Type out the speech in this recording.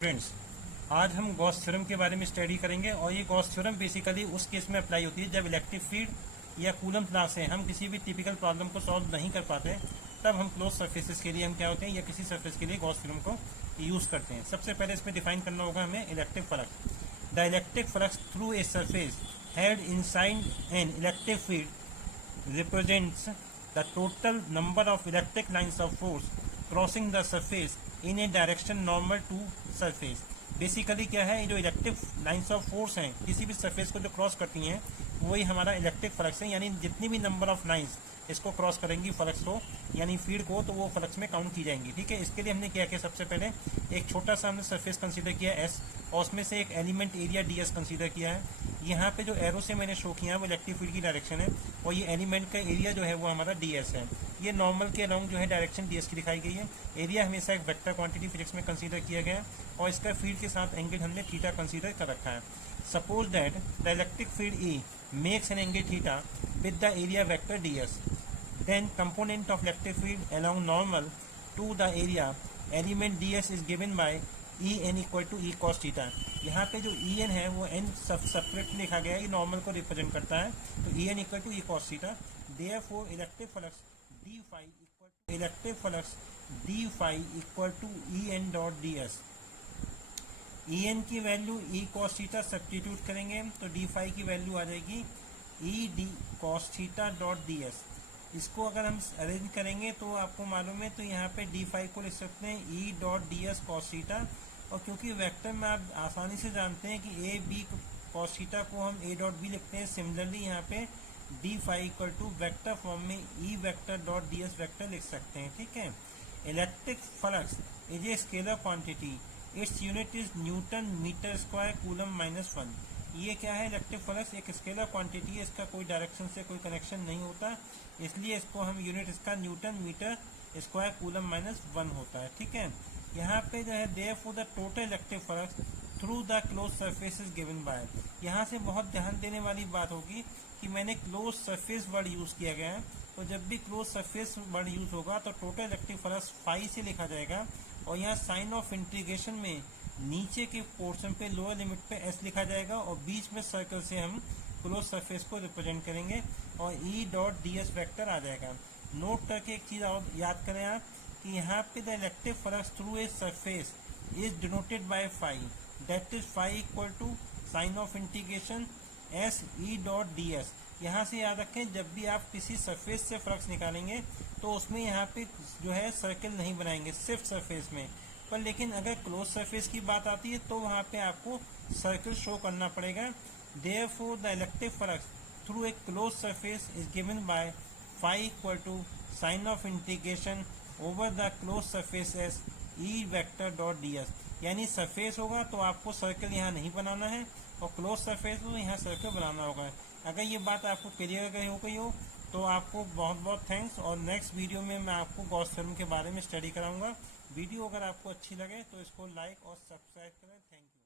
Friends, आज हम Gauss theorem के बारे में स्टडी करेंगे और ये गॉस थ्योरम बेसिकली उस केस में अप्लाई होती है जब इलेक्ट्रिक फील्ड या कूलम्ब लॉ से हम किसी भी टिपिकल प्रॉब्लम को सॉल्व नहीं कर पाते, तब हम क्लोज सर्फेसिस के लिए हम क्या होते हैं या किसी सर्फेस के लिए गॉस थ्योरम को यूज करते हैं। सबसे पहले इसमें डिफाइन करना होगा हमें electric flux. The electric flux through a surface had inside an electric field represents the total number of electric lines of force crossing the surface in a direction normal to surface. Basically क्या है, जो electric lines of force हैं किसी भी surface को जो cross करती हैं वही हमारा इलेक्ट्रिक फ्लक्स है। यानी जितनी भी नंबर ऑफ लाइन्स इसको क्रॉस करेंगी फ्लक्स को यानी फील्ड को, तो वो फ्लक्स में काउंट की जाएंगी। ठीक है, इसके लिए हमने क्या किया, सबसे पहले एक छोटा सा हमने सरफेस कंसीडर किया एस और उसमें से एक element area D S consider किया है। यहाँ पे जो एरो से मैंने शो किया है वो इलेक्ट्रिक फील्ड की डायरेक्शन है और ये एलिमेंट का एरिया जो है वो हमारा डी एस है। ये नॉर्मल के अलाउंग जो है डायरेक्शन डी एस की दिखाई गई है। एरिया हमेशा एक वेक्टर क्वांटिटी फिजिक्स में कंसीडर किया गया है और इसका फील्ड के साथ एंगल हमने थीटा कंसीडर कर रखा है। Suppose that the electric field E makes an angle theta with the area vector D S, then component of electric field along normal to the area element ds is given by E n equal to E cos theta। यहाँ पे जो E n है वो n separate लिखा गया है, ये normal को रिप्रेजेंट करता है, तो E n equal to E cos theta। therefore electric flux d phi equal to E n dot ds। E n की value E cos theta substitute करेंगे तो d phi की वैल्यू आ जाएगी E d cos theta dot ds। इसको अगर हम arrange करेंगे तो आपको मालूम है, तो यहाँ पे डी फाई को लिख सकते हैं ई dot D S cos theta. और क्योंकि वेक्टर में आप आसानी से जानते हैं कि ए बी कॉस थीटा को हम ए डॉट बी लिखते हैं, सिमिलरली यहाँ पे d phi equal to vector form में E vector dot D s vector लिख सकते हैं। ठीक है, electric flux is a scalar quantity, its unit is newton meter square coulomb -1। ये क्या है, इलेक्ट्रिक फ्लक्स एक स्केलर क्वांटिटी है, इसका कोई डायरेक्शन से कोई कनेक्शन नहीं होता, इसलिए इसको हम यूनिट इसका न्यूटन मीटर स्क्वायर कूलम -1 होता है। ठीक है, यहाँ पे जो है therefore the total electric flux through the close surface is given bye. यहाँ से बहुत ध्यान देने वाली बात होगी कि मैंने क्लोज सरफेस वर्ड यूज किया गया है, तो जब भी क्लोज सरफेस वर्ड यूज होगा तो टोटल इलेक्ट्रिक फ्लक्स फाई से लिखा जाएगा और यहाँ साइन ऑफ इंटीग्रेशन में नीचे के पोर्शन पे लोअर लिमिट पे एस लिखा जाएगा और बीच में सर्कल से हम क्लोज सरफेस को रिप्रेजेंट करेंगे और E dot D s vector आ जाएगा। नोट करके एक चीज और याद करें आप कि यहाँ पे the electric flux through a surface is denoted by phi, that is phi equal to sign of integration S E dot D S. यहाँ से याद रखें, जब भी आप किसी सरफेस से फ्लक्स निकालेंगे तो उसमें यहाँ पे जो है सर्कल नहीं बनाएंगे, सिर्फ सरफेस में, पर लेकिन अगर क्लोज सरफेस की बात आती है तो वहाँ पे आपको सर्कल शो करना पड़ेगा। Therefore the electric flux through a close surface is given by phi equal to sign of integration over the close surface S E vector dot D S. यानी सरफेस होगा तो आपको सर्कल यहाँ नहीं बनाना है और क्लोज सरफेस हो यहाँ सर्कल बनाना होगा। अगर ये बात आपको क्लियर हो गई हो तो आपको बहुत बहुत थैंक्स, और नेक्स्ट वीडियो में मैं आपको गॉस थ्योरम के बारे में स्टडी कराऊंगा। वीडियो अगर आपको अच्छी लगे तो इसको लाइक और सब्सक्राइब करें। Thank you.